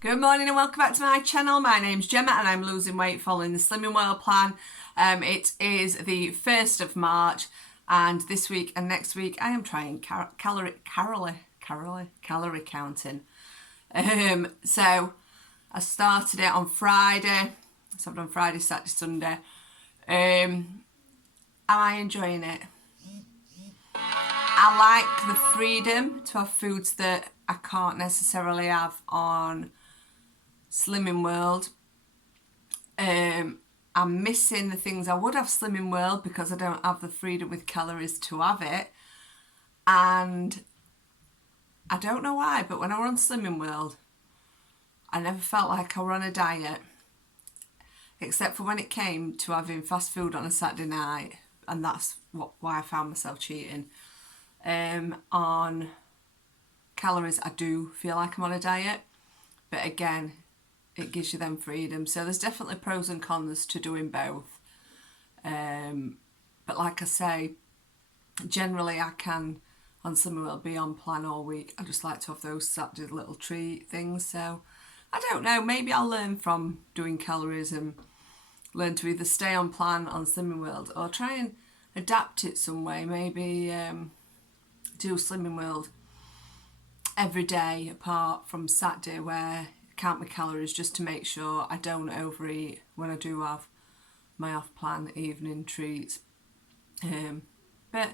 Good morning and welcome back to my channel. My name's Gemma and I'm losing weight following the Slimming World plan. It is the 1st of March and this week and next week I am trying calorie counting. So I started it on Friday. So I've done Friday, Saturday, Sunday. Am I enjoying it? I like the freedom to have foods that I can't necessarily have on Slimming World. I'm missing the things I would have Slimming World because I don't have the freedom with calories to have it. And I don't know why, but when I were on Slimming World, I never felt like I were on a diet. Except for when it came to having fast food on a Saturday night. And that's why I found myself cheating. On calories, I do feel like I'm on a diet. But again, it gives you them freedom. So there's definitely pros and cons to doing both. But like I say, generally I can, on Slimming World, be on plan all week. I just like to have those Saturday little treat things. So I don't know, maybe I'll learn from doing calories and learn to either stay on plan on Slimming World or try and adapt it some way. Maybe do Slimming World every day apart from Saturday where count my calories just to make sure I don't overeat when I do have my off-plan evening treats. But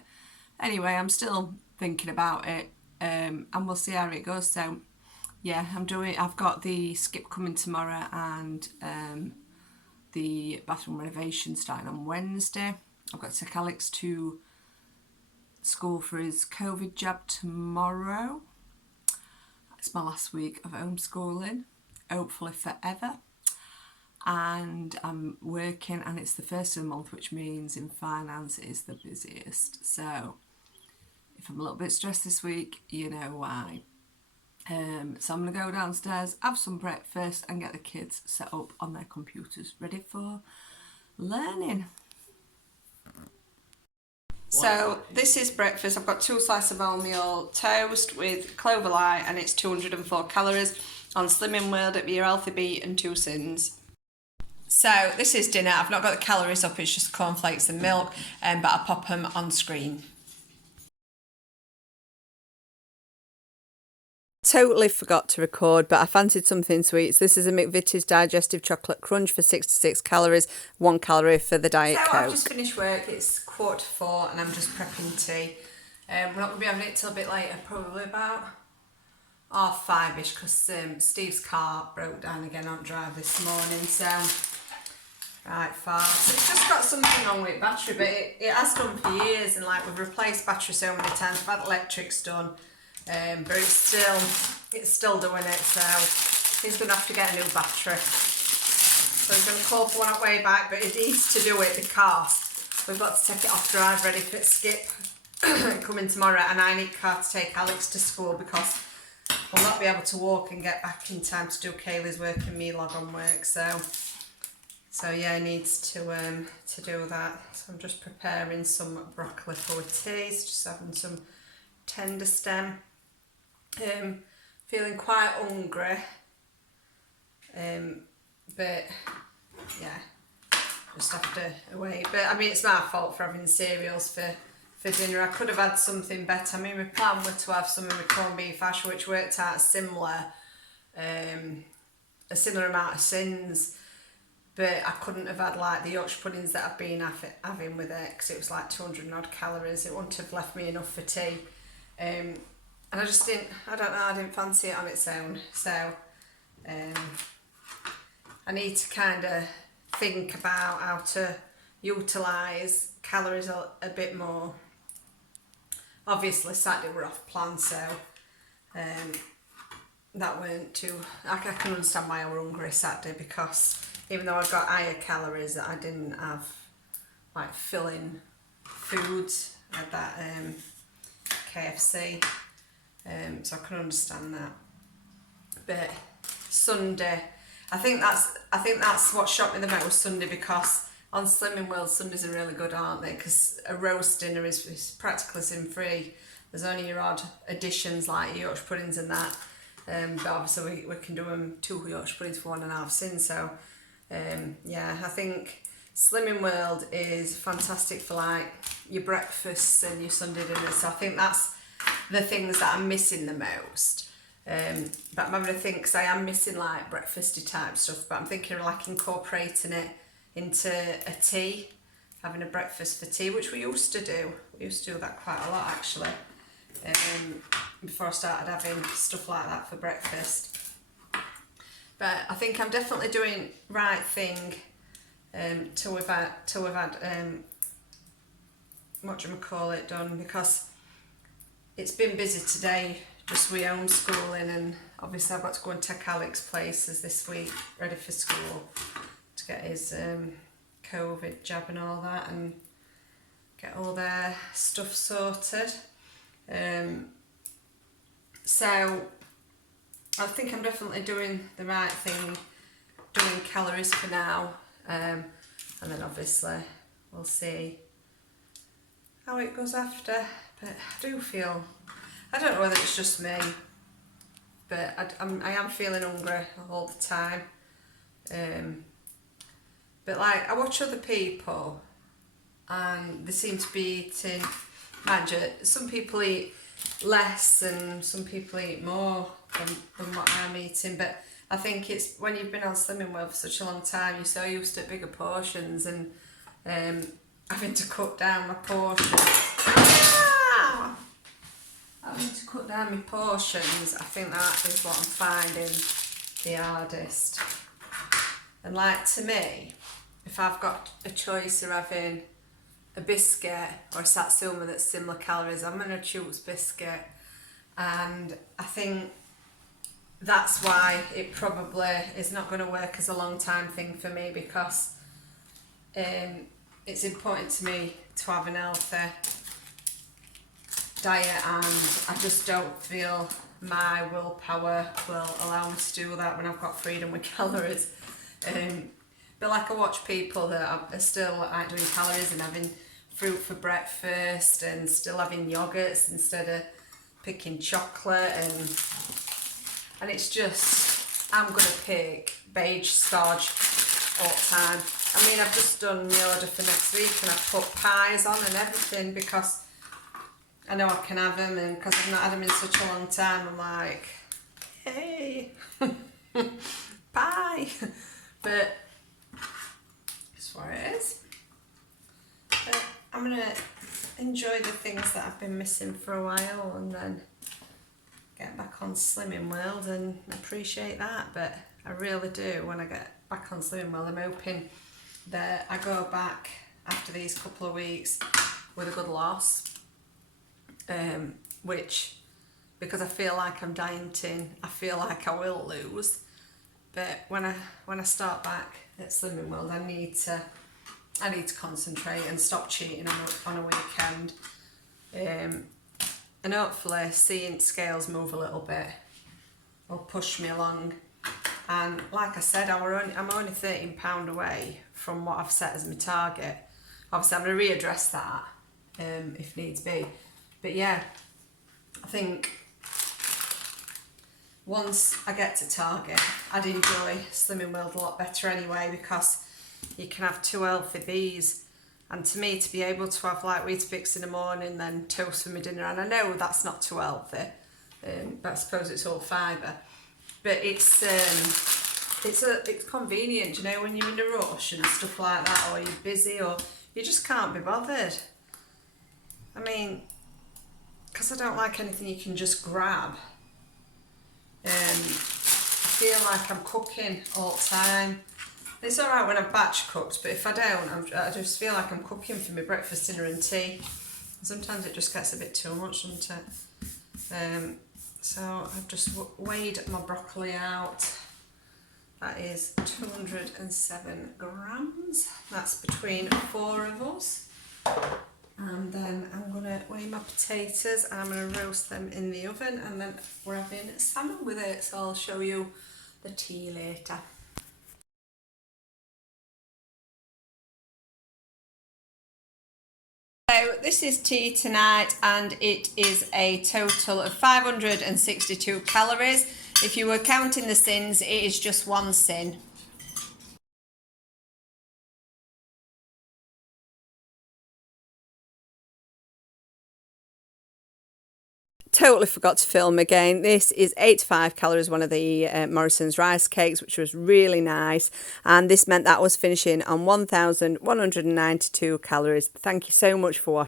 anyway, I'm still thinking about it, and we'll see how it goes. So yeah, I've got the skip coming tomorrow and the bathroom renovation starting on Wednesday. I've got to take Alex to school for his COVID jab tomorrow. It's my last week of homeschooling, hopefully forever. And I'm working and it's the first of the month, which means in finance it is the busiest. So if I'm a little bit stressed this week, you know why. So I'm going to go downstairs, have some breakfast and get the kids set up on their computers ready for learning. So this is breakfast. I've got 2 slices of wholemeal toast with clover light and it's 204 calories on Slimming World at Your Healthy Beat and 2 Sins. So this is dinner. I've not got the calories up, it's just cornflakes and milk, but I'll pop them on screen. Totally forgot to record, but I fancied something sweet. So this is a McVitie's Digestive Chocolate Crunch for 66 calories, 1 calorie for the Diet Coke. I've just finished work, it's 4:45 and I'm just prepping tea. We're not going to be having it till a bit later, probably about 5:30ish because Steve's car broke down again on drive this morning. So, right, fast. It's just got something wrong with battery, but it has done for years and like we've replaced battery so many times, we've had electrics done. But it's still doing it, so he's going to have to get a new battery. So he's going to call for one on way back, but he needs to do it because we've got to take it off drive ready for skip coming tomorrow, and I need car to take Alex to school because we'll not be able to walk and get back in time to do Kaylee's work and me log on work. So yeah, he needs to do that. So I'm just preparing some broccoli for teas, just having some tender stem. Feeling quite hungry, but yeah, just have to wait. But I mean, it's my fault for having cereals for dinner. I could have had something better. I mean, my plan was to have some of my corned beef hash, which worked out similar, a similar amount of sins. But I couldn't have had like the Yorkshire puddings that I've been having with it because it was like 200 odd calories. It wouldn't have left me enough for tea. And I just didn't, I don't know, I didn't fancy it on its own. So I need to kind of think about how to utilise calories a bit more. Obviously Saturday we're off plan, so that weren't too, I can understand why I were hungry Saturday because even though I got higher calories, I didn't have like filling foods like that KFC, so I can understand that. But Sunday, I think that's what shocked me the most Sunday, because on Slimming World Sundays are really good, aren't they? Because a roast dinner is practically sin free. There's only your odd additions like Yorkshire puddings and that. But obviously we can do them 2 Yorkshire puddings for 1.5 sin. So yeah, I think Slimming World is fantastic for like your breakfasts and your Sunday dinners. So I think that's the things that I'm missing the most. But I'm having to think, because I am missing like breakfasty type stuff, but I'm thinking of like incorporating it into a tea, having a breakfast for tea, which we used to do. We used to do that quite a lot actually, before I started having stuff like that for breakfast. But I think I'm definitely doing right thing till we've had what do you call it done, because it's been busy today just with homeschooling, and obviously I've got to go and take Alex places this week ready for school to get his COVID jab and all that, and get all their stuff sorted. So I think I'm definitely doing the right thing, doing calories for now, and then obviously we'll see how it goes after. But I do feel, I don't know whether it's just me, but I am feeling hungry all the time. But like, I watch other people and they seem to be eating, mind you, some people eat less and some people eat more than what I'm eating, but I think it's when you've been on Slimming World for such a long time, you're so used to bigger portions, and having to cut down my portions. Having to cut down my portions, I think that is what I'm finding the hardest. And like, to me, if I've got a choice of having a biscuit or a satsuma that's similar calories, I'm going to choose biscuit. And I think that's why it probably is not going to work as a long time thing for me, because it's important to me to have an healthy diet, and I just don't feel my willpower will allow me to do that when I've got freedom with calories. But like, I watch people that are still like doing calories and having fruit for breakfast and still having yogurts instead of picking chocolate, and it's just, I'm gonna pick beige stodge all the time. I mean, I've just done my order for next week and I've put pies on and everything because I know I can have them, and because I've not had them in such a long time, I'm like, hey, pie. But it's what it is. But I'm going to enjoy the things that I've been missing for a while, and then get back on Slimming World and appreciate that. But I really do, when I get back on Slimming World, I'm hoping that I go back after these couple of weeks with a good loss. Which, because I feel like I'm dieting, I feel like I will lose. But when I start back at Slimming World, I need to concentrate and stop cheating on a weekend. And hopefully seeing scales move a little bit will push me along. And like I said, I'm only £13 away from what I've set as my target. Obviously I'm going to readdress that if needs be. But yeah, I think once I get to target, I'd enjoy Slimming World a lot better anyway, because you can have 2 healthy bees. And to me, to be able to have like Weetabix in the morning, then toast for my dinner, and I know that's not too healthy, but I suppose it's all fibre. But it's convenient, you know, when you're in a rush and stuff like that, or you're busy, or you just can't be bothered. I mean, because I don't like anything you can just grab. I feel like I'm cooking all the time. It's alright when I've batch cooked, but if I don't, I just feel like I'm cooking for my breakfast, dinner and tea. Sometimes it just gets a bit too much, doesn't it? So I've just weighed my broccoli out. That is 207 grams. That's between 4 of us. And then I'm going to weigh my potatoes and I'm going to roast them in the oven, and then we're having salmon with it, so I'll show you the tea later. So this is tea tonight, and it is a total of 562 calories. If you were counting the sins, it is just one sin. Totally forgot to film again. This is 85 calories, one of the Morrison's rice cakes, which was really nice. And this meant that I was finishing on 1,192 calories. Thank you so much for watching.